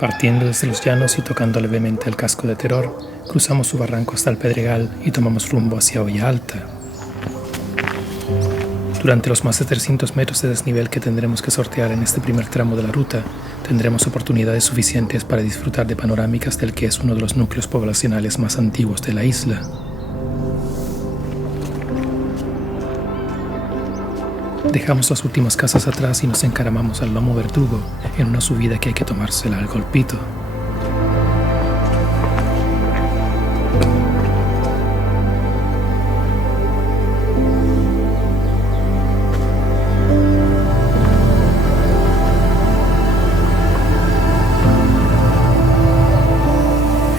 Partiendo desde los llanos y tocando levemente el casco de Teror, cruzamos su barranco hasta el Pedregal y tomamos rumbo hacia Hoya Alta. Durante los más de 300 metros de desnivel que tendremos que sortear en este primer tramo de la ruta, tendremos oportunidades suficientes para disfrutar de panorámicas del que es uno de los núcleos poblacionales más antiguos de la isla. Dejamos las últimas casas atrás y nos encaramamos al Lomo Verdugo en una subida que hay que tomársela al golpito.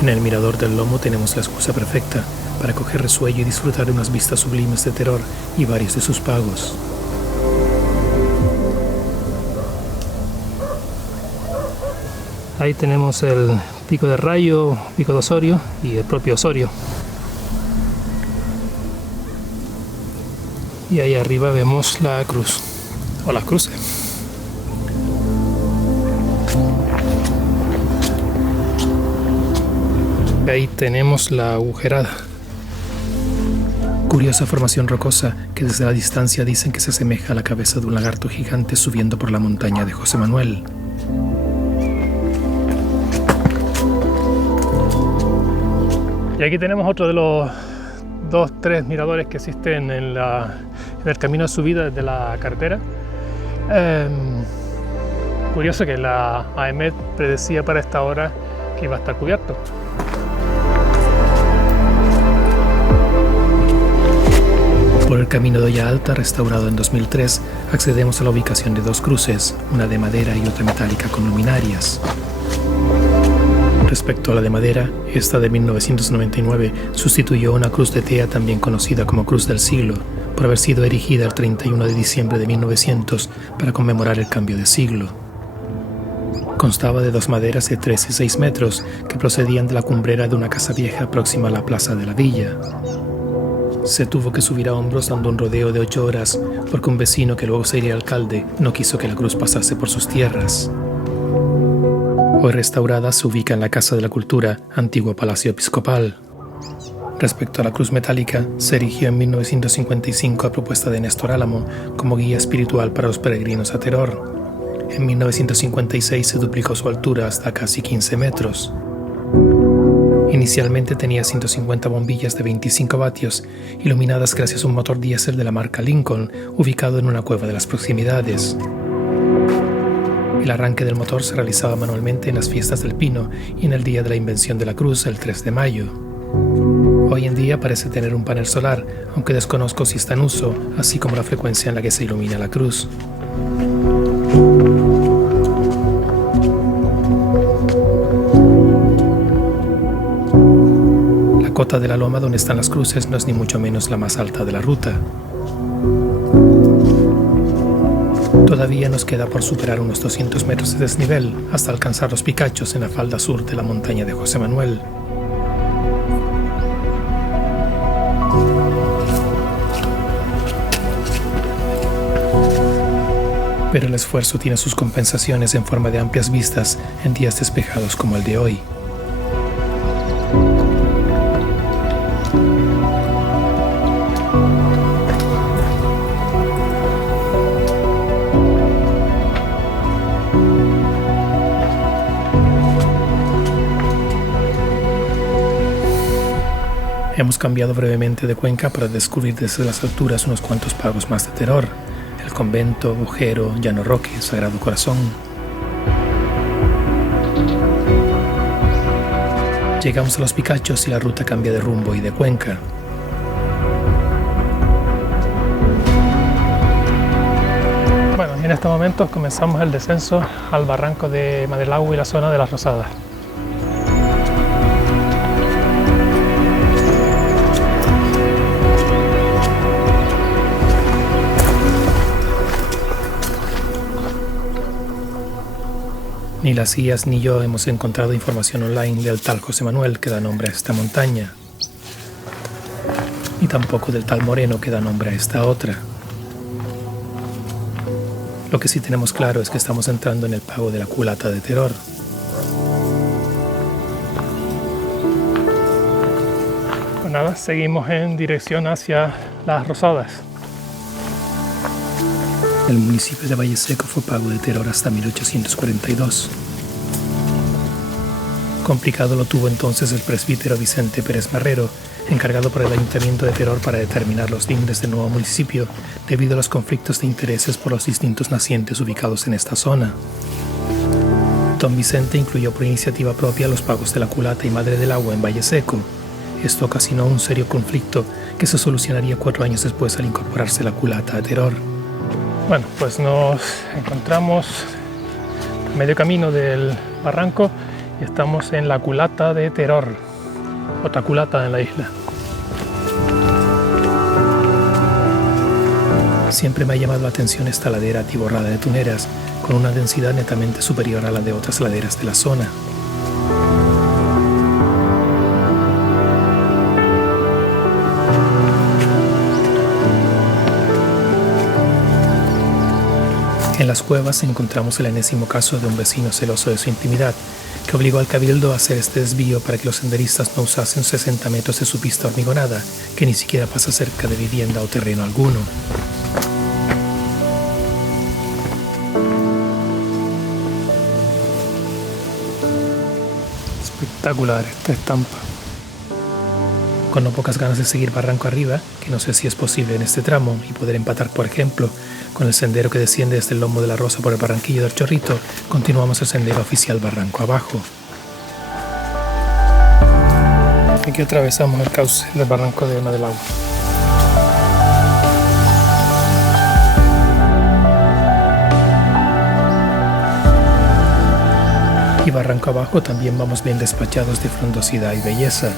En el mirador del Lomo tenemos la excusa perfecta para coger resuello y disfrutar de unas vistas sublimes de Teror y varios de sus pagos. Ahí tenemos el Pico de Rayo, Pico de Osorio y el propio Osorio. Y ahí arriba vemos la cruz, o la cruce. Ahí tenemos la agujerada. Curiosa formación rocosa que desde la distancia dicen que se asemeja a la cabeza de un lagarto gigante subiendo por la montaña de José Manuel. Y aquí tenemos otro de los 2-3 miradores que existen en el camino de subida desde la carretera. Curioso que la AEMET predecía para esta hora que iba a estar cubierto. Por el camino de Hoya Alta, restaurado en 2003, accedemos a la ubicación de dos cruces, una de madera y otra metálica con luminarias. Respecto a la de madera, esta de 1999 sustituyó una cruz de tea también conocida como Cruz del Siglo, por haber sido erigida el 31 de diciembre de 1900 para conmemorar el cambio de siglo. Constaba de dos maderas de 3 y 6 metros que procedían de la cumbrera de una casa vieja próxima a la plaza de la villa. Se tuvo que subir a hombros dando un rodeo de 8 horas porque un vecino que luego sería alcalde no quiso que la cruz pasase por sus tierras. Hoy restaurada, se ubica en la Casa de la Cultura, antiguo Palacio Episcopal. Respecto a la cruz metálica, se erigió en 1955 a propuesta de Néstor Álamo como guía espiritual para los peregrinos a Teror. En 1956 se duplicó su altura hasta casi 15 metros. Inicialmente tenía 150 bombillas de 25 vatios, iluminadas gracias a un motor diésel de la marca Lincoln, ubicado en una cueva de las proximidades. El arranque del motor se realizaba manualmente en las fiestas del Pino y en el día de la invención de la cruz, el 3 de mayo. Hoy en día parece tener un panel solar, aunque desconozco si está en uso, así como la frecuencia en la que se ilumina la cruz. La cota de la loma donde están las cruces no es ni mucho menos la más alta de la ruta. Todavía nos queda por superar unos 200 metros de desnivel hasta alcanzar los Picachos en la falda sur de la montaña de José Manuel. Pero el esfuerzo tiene sus compensaciones en forma de amplias vistas en días despejados como el de hoy. Hemos cambiado brevemente de cuenca para descubrir desde las alturas unos cuantos pagos más de Teror: el convento, Ujero, Llano Roque, Sagrado Corazón. Llegamos a los Picachos y la ruta cambia de rumbo y de cuenca. Bueno, y en estos momentos comenzamos el descenso al barranco de Madelagüe y la zona de las Rosadas. Ni las guías ni yo hemos encontrado información online del tal José Manuel que da nombre a esta montaña, ni tampoco del tal Moreno que da nombre a esta otra. Lo que sí tenemos claro es que estamos entrando en el pago de la culata de Teror. Pues nada, seguimos en dirección hacia Las Rosadas. El municipio de Valle Seco fue pago de Teror hasta 1842. Complicado lo tuvo entonces el presbítero Vicente Pérez Marrero, encargado por el Ayuntamiento de Teror para determinar los límites del nuevo municipio debido a los conflictos de intereses por los distintos nacientes ubicados en esta zona. Don Vicente incluyó por iniciativa propia los pagos de la culata y Madre del Agua en Valle Seco. Esto ocasionó un serio conflicto que se solucionaría 4 años después al incorporarse la culata a Teror. Bueno, pues nos encontramos a medio camino del barranco y estamos en la culata de Teror, otra culata en la isla. Siempre me ha llamado la atención esta ladera atiborrada de tuneras, con una densidad netamente superior a la de otras laderas de la zona. En las cuevas encontramos el enésimo caso de un vecino celoso de su intimidad, que obligó al cabildo a hacer este desvío para que los senderistas no usasen 60 metros de su pista hormigonada, que ni siquiera pasa cerca de vivienda o terreno alguno. Espectacular esta estampa. Con no pocas ganas de seguir barranco arriba, que no sé si es posible en este tramo, y poder empatar, por ejemplo, con el sendero que desciende desde el Lomo de la Rosa por el barranquillo del Chorrito, continuamos el sendero oficial barranco abajo. Aquí atravesamos el cauce del barranco de Madre del Agua. Y barranco abajo también vamos bien despachados de frondosidad y belleza.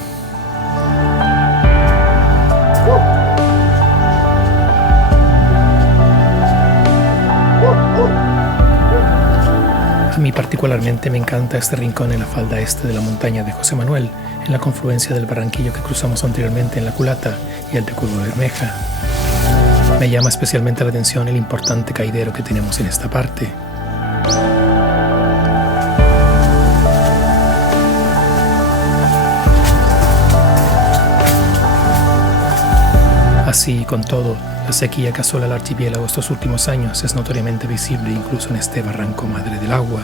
A mí particularmente me encanta este rincón en la falda este de la montaña de José Manuel, en la confluencia del barranquillo que cruzamos anteriormente en la culata y el de Curva Bermeja. Me llama especialmente la atención el importante caidero que tenemos en esta parte. Así, con todo, la sequía que asola el archipiélago estos últimos años es notoriamente visible incluso en este barranco Madre del Agua.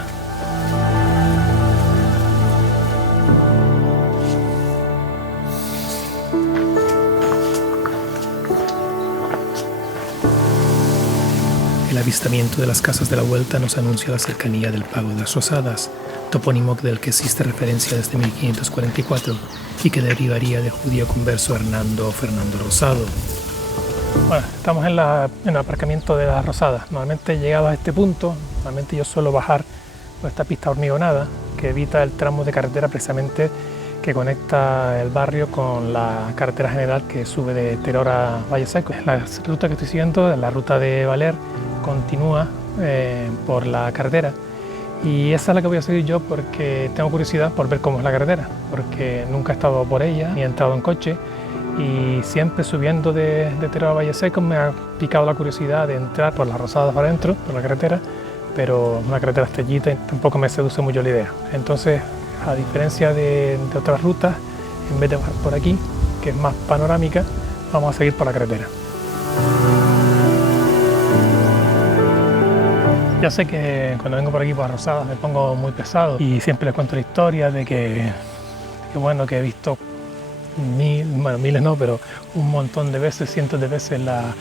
El avistamiento de las casas de la vuelta nos anuncia la cercanía del pago de las Rosadas, topónimo del que existe referencia desde 1544 y que derivaría del judío converso Hernando o Fernando Rosado. Bueno, estamos en el aparcamiento de Las Rosadas. Normalmente llegados a este punto, normalmente yo suelo bajar por esta pista hormigonada que evita el tramo de carretera precisamente que conecta el barrio con la carretera general que sube de Teror a Valle Seco. La ruta que estoy siguiendo, la ruta de Valer, continúa por la carretera y esa es la que voy a seguir yo porque tengo curiosidad por ver cómo es la carretera, porque nunca he estado por ella ni he entrado en coche. Y siempre subiendo de Teror a Valle Seco me ha picado la curiosidad de entrar por Las Rosadas para adentro, por la carretera, pero una carretera estrellita y tampoco me seduce mucho la idea. Entonces, a diferencia de otras rutas, en vez de bajar por aquí, que es más panorámica, vamos a seguir por la carretera. Ya sé que cuando vengo por aquí por Las Rosadas me pongo muy pesado y siempre les cuento la historia de que he visto miles no, pero un montón de veces, cientos de veces la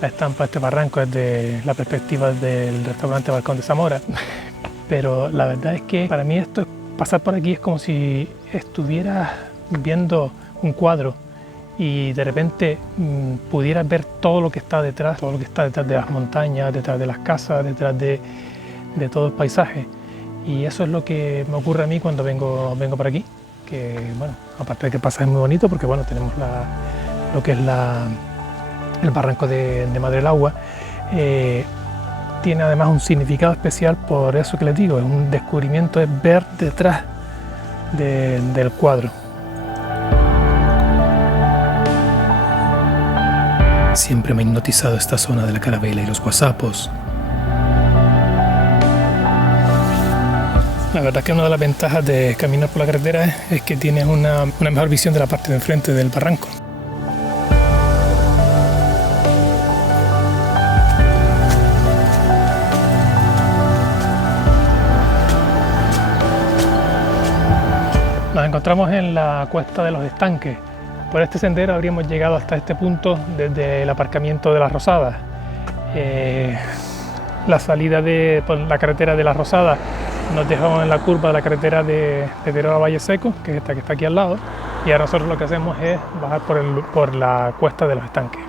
estampa de este barranco desde la perspectiva del restaurante Balcón de Zamora. Pero la verdad es que para mí pasar por aquí es como si estuvieras viendo un cuadro y de repente pudieras ver todo lo que está detrás de las montañas, detrás de las casas, detrás de todo el paisaje. Y eso es lo que me ocurre a mí cuando vengo por aquí. Que bueno, aparte de que pasa es muy bonito porque bueno, tenemos lo que es el barranco de Madre del Agua, tiene además un significado especial por eso que les digo, es un descubrimiento, es ver detrás del cuadro. Siempre me ha hipnotizado esta zona de la Carabela y los Guasapos. La verdad que una de las ventajas de caminar por la carretera es que tienes una mejor visión de la parte de enfrente del barranco. Nos encontramos en la cuesta de los estanques. Por este sendero habríamos llegado hasta este punto desde el aparcamiento de Las Rosadas. La salida por la carretera de Las Rosadas nos dejamos en la curva de la carretera de Teruel a Valle Seco, que es esta que está aquí al lado, y ahora nosotros lo que hacemos es bajar por la cuesta de los estanques.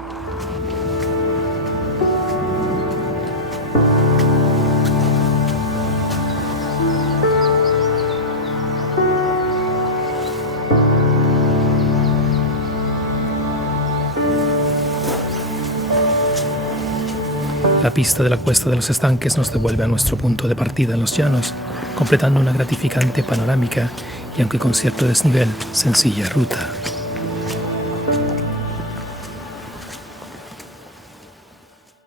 La pista de la cuesta de los estanques nos devuelve a nuestro punto de partida en los llanos, completando una gratificante panorámica y, aunque con cierto desnivel, sencilla ruta.